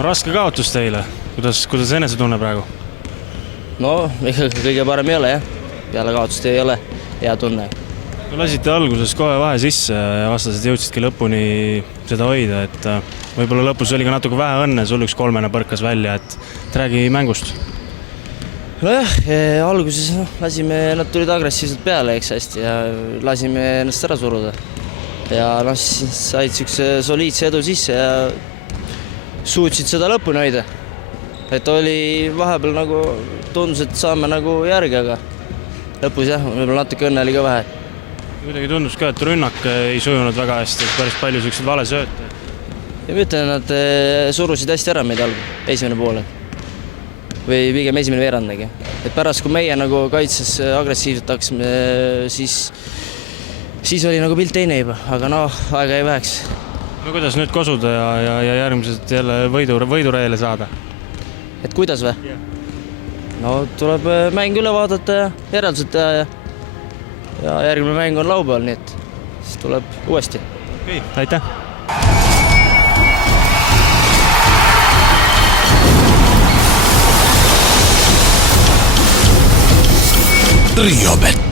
Raske kaotus teile. Kuidas enesetunne praegu? No, kõige parem ei ole, jah. Peale kaotust ei ole hea tunne. Lasite alguses kohe vahe sisse ja vastased jõudsidki lõpuni seda hoida, et võib-olla lõpus oli ka natuke vähe õnne, sul üks kolmene põrkas välja, et räägi mängust. Nojah, alguses nad tulid agressiivselt peale, eks hästi, ja lasime ennast ära suruda. Ja siis said soliidse edu sisse ja suutsid seda lõpuni hoida. Et oli vahepeal nagu tundus, et saame nagu järgi, aga lõpus jah, võib-olla natuke õnne oli ka vähe. Kuidagi tundus ka, et rünnak ei sujunud väga hästi, päris palju sellised vale sööte. Ja ma ütlen, nad surusid hästi ära meid esimene poole. Või pigem esimene veerandagi. Et pärast, kui meie nagu kaitses agressiivselt hakkasime, siis oli nagu pilt teine juba, aga aega ei väheks. No kuidas nüüd kosuda ja järgmised jälle võidureele saada? Et kuidas või? No tuleb mäng üle vaadata ja järeldused teha ja järgmine mäng on laupäeval, nii et siis tuleb uuesti. Okei, aitäh! Triobet.